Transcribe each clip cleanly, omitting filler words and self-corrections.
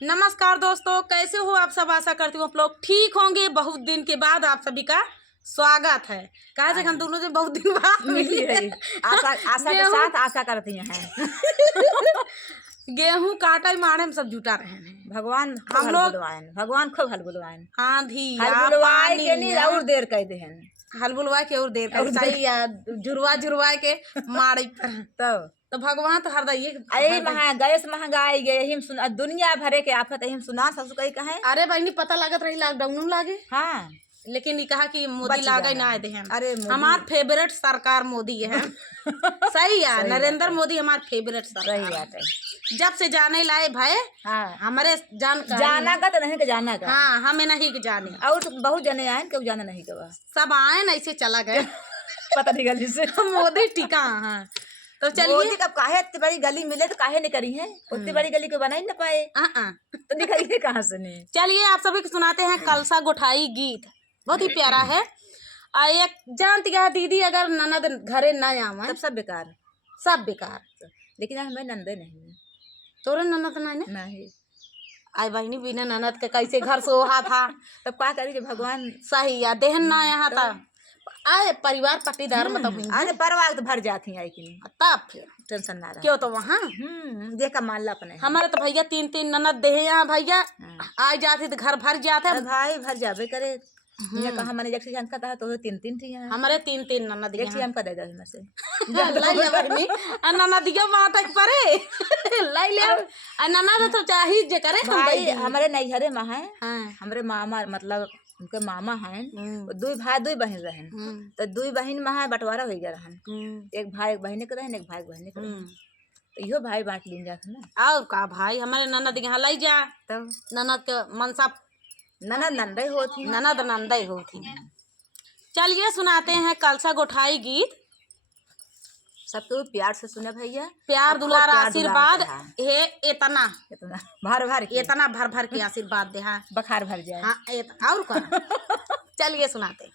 नमस्कार दोस्तों, कैसे हो आप सब। आशा करती हूँ आप लोग ठीक होंगे। बहुत दिन के बाद आप सभी का स्वागत है। कहा से हम दोनों से बहुत दिन बाद मिली है। आशा के साथ आशा करती हैं। गेहूं काटा मारे हम सब जुटा रहे हैं। भगवान हम लोग भगवान खूब हल बुलवाएं। आंधी हल के नहीं और देर कह दे हल बुलवा के और देर कर सही या झुरवा के मारे तब तो भगवान तो हरदय गैस महंगाई गए दुनिया भरे के आफत यही सुना ससु कही कहे। अरे बहनी पता लागत रही लॉकडाउन लागे। हाँ लेकिन ये कहा कि मोदी लागे ना आए हैं। अरे हमार फेवरेट सरकार मोदी है। सही है, नरेंद्र मोदी हमार फेवरेट सरकार। सही बात है। जब से जाने लाए भाई हाँ हमारे जाना का तो नहीं के जाना का। हाँ हमें नहीं के जाने और तो बहुत जने आए क्यों जाना नहीं के सब आए ना ऐसे चला गए। पता नहीं गली से मोदी टीका। हाँ तो चलिए मोदी कब काहे इतनी बड़ी गली मिले तो काहे नहीं करी है। उतनी बड़ी गली को बना ही ना पाए तो दिखाइए कहाँ से नहीं। चलिए आप सभी को सुनाते हैं कलसा गोठाई गीत, बहुत ही प्यारा है। एक जानती है दीदी अगर ननद घरे न आवे तब सब बेकार सब बेकार। लेकिन हमें नंदे नहीं है। तोरे ननद नहीं आई बहनी बिना ननद के कैसे घर सोहा था। तब क्या करी भगवान सही या देहन ना यहाँ था आए परिवार पट्टीदार मतलब अरे परिवार तो भर जाती है कि तब फिर टेंशन ना क्यों तो वहाँ देखा मान अपने हमारे तो भैया तीन तीन ननद देहे यहाँ भैया आ जाती तो घर भर जाते भाई भर जाबे करे। कहा मैंने जैसे जानता था तो तीन तीन थी हमारे तीन तीन ननद हमका दे दो से ननदिया बात परे लाई ले ननद तो चाहिए जे करे भाई हमारे नैहरे में है। हमारे मामा मतलब उनके मामा हैं दो भाई दो बहन रहन तो दो बहन में है बंटवारा हो गया रहन। एक भाई एक बहन के रहन एक भाई बहन के रहन तो इहो भाई बांट लीन जात ना। और का भाई हमारे ननद यहाँ लाई जा तब ननद के मनसा ननद नंदे होती ननद नंदे होती। चलिए सुनाते हैं कलसा गोठाई गीत। सबको प्यार से सुने भैया, प्यार दुलार आशीर्वाद हे इतना भर भर इतना भर भर के आशीर्वाद दे। हाँ बखार भर जाए। हाँ और क्या। चलिए सुनाते।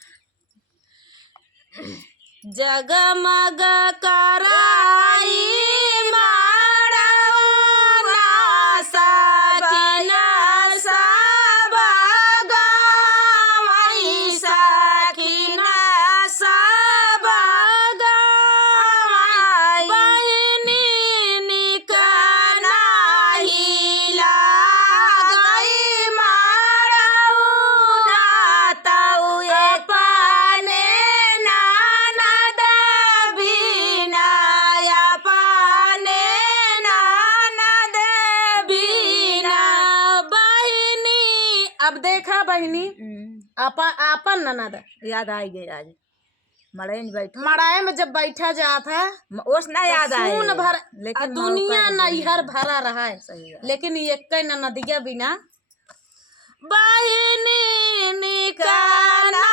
जगमग कराई अब देखा बहनी अपन ननद याद आई गई आज मड़ाई में जब बैठा जाता है ओस ना याद आए भर लेकिन दुनिया नैहर भरा रहा है। लेकिन एक ननदिया बिना बहनी निकाला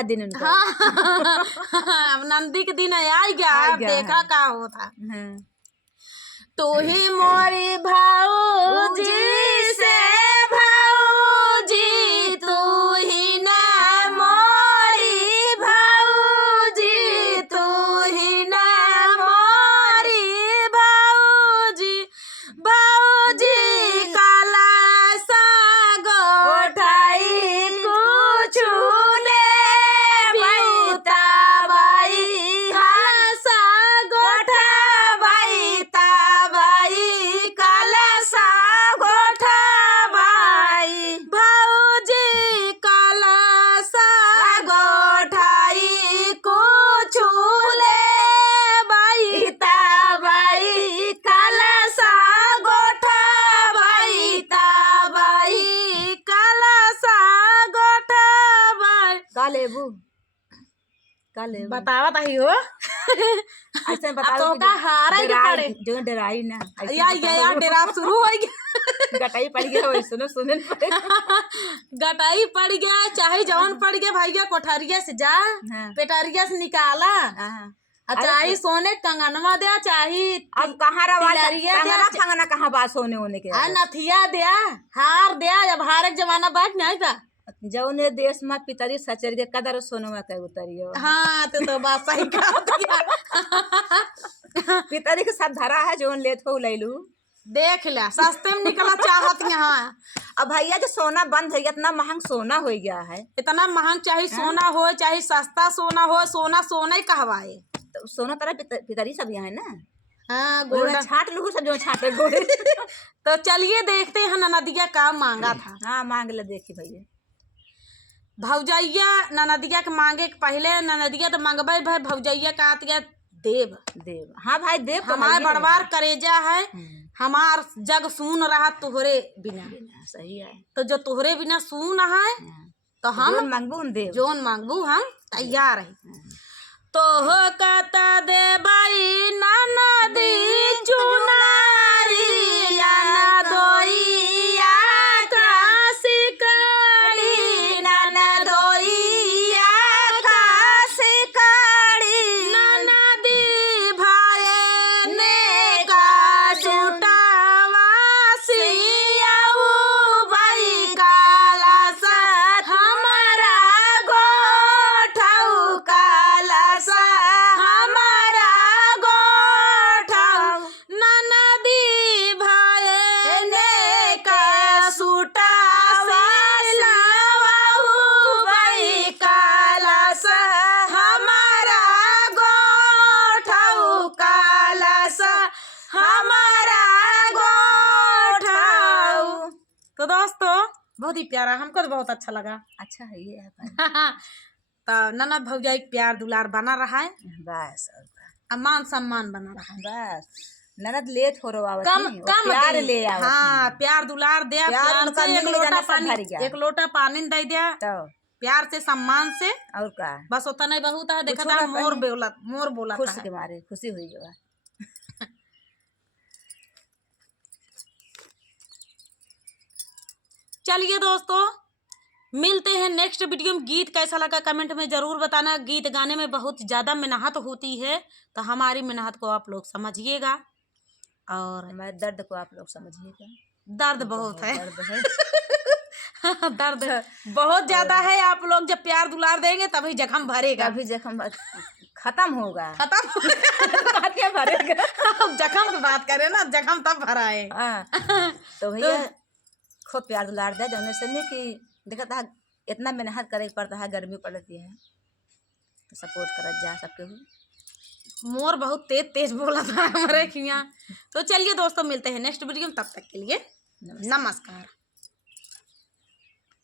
है दिन उनका। हाँ अब नंदी के दिन आ गया, आ अब गया देखा है। का होता। हाँ। तो ही मोरी भाऊजी से भाऊजी, तू ही ना मोरी भाऊजी, तू ही ना मोरी भाऊजी, भाऊजी काला सा गोठाई कुछु ने बैता बाई, हासा गोठा बैता बाई, काला सा गोठा बाई, भाऊजी काला सा गोठाई कुछु ले बैता बाई, काला सा गोठा बैता बाई, काला सा गोठा बाई। का लेबू का लेबू बतावत ही हो। ऐसे अब बताओ तो कि का हारा ही डराई- पड़े जो डराई ना ऐसे या बताओ। डेरा शुरू हो गया। गटाई पड़ गया वही सुनो सुने गटाई पड़ गया चाहे जौन पड़ गया भैया, कोठरिया से जा हाँ। पेटरिया से निकाला, हाँ। और चाहे सोने कंगनवा दे, चाहे अब कहाँ रवा तिलरिया कंगना दे, फंगना कहाँ बात होने होने के आ नथिया दे, हार दे, अब हार के जमाना बात नहीं बा। जौने देश में पितरी सचर के कदर सोनवा के उतरियो। हाँ तो बात सही कहा दिया। पितरी के सब धरा है जोन लेत हो लैलू। देख ला सस्ते में निकला चाहत यहाँ। अब भैया जो सोना बंद हो गया, इतना महंग सोना हो गया है, इतना महंग चाहे सोना हो चाहे सस्ता सोना हो, सोना सोना ही कहवाए। तो सोना तरह पितरी सब यहाँ है ना। हाँ गोल्ड गोल्डन। छाट लू सब जो छाटे गोल्ड। तो चलिए देखते हैं ननदिया का मांगा था। हाँ मांग ले देखी भैया। भौजैया ननदिया के मांगे के पहले ननदिया तो मंगबे भाई, भौजैया का आतिया देव देव। हाँ भाई देव तो हमार है ही है। बड़वार करेजा है, हमार जग सून रहा तोहरे बिना। सही है। तो जो तोहरे बिना सून है हाँ। तो हम जोन मांगबू हम देव। जोन मांगबू हम तैयार है। तो हो कता दे बाई ननदी चुनारी, ना दोइया काशी काली, ना दोइया काशी काली, ननदी भाई ने का सुटावा सियाऊ बाई, काला सा हमारा गोठाऊ, काला सा हमारा गोठाऊ, ननदी भाई ने का सुटावा सियाऊ बाई, काला सा हमारा गोठाऊ, काला सा हमारा गोठाऊ। तो दोस्तों बहुत ही प्यारा, हमको तो बहुत अच्छा लगा। अच्छा है ये है भाई। तो ननद भौजाई के प्यार दुलार बना रहा है, बस और का। और मान सम्मान बना रहा है। बस ननद लेट हो रहा है कम कम प्यार दे। ले आओ। हाँ प्यार दुलार दे, प्यार उनका से एक मिल लोटा जाना सब पानी, भर गया। एक लोटा पानी दे दिया, तो प्यार से सम्मान से, और का बस उतना नहीं बहुत है। देखा कुछ था ना मोर कहीं। बोला, मोर बोला खुश था। के मारे खुशी हुई जो। चलिए दोस्तों मिलते हैं नेक्स्ट वीडियो में। गीत कैसा लगा कमेंट में जरूर बताना। गीत गाने में बहुत ज़्यादा मेहनत होती है, तो हमारी मेहनत को आप लोग समझिएगा, और हमारे दर्द को आप लोग समझिएगा। दर्द बहुत है। दर्द है। दर्द बहुत ज्यादा है। आप लोग जब प्यार दुलार देंगे तभी जख्म भरेगा, कभी जख्म खत्म होगा। खत्म क्या भरेगा। अब जख्म की बात करें ना, जख्म तब भरा है। हाँ। तो भैया खूब प्यार दुलार दे जाने से नहीं कि देखा था इतना मेहनत करे पड़ता है, गर्मी पड़ती है, तो सपोर्ट कर जा सबके हुए। मोर बहुत तेज तेज बोला था हमारे यहाँ। तो चलिए दोस्तों मिलते हैं नेक्स्ट वीडियो में, तब तक के लिए नमस्कार।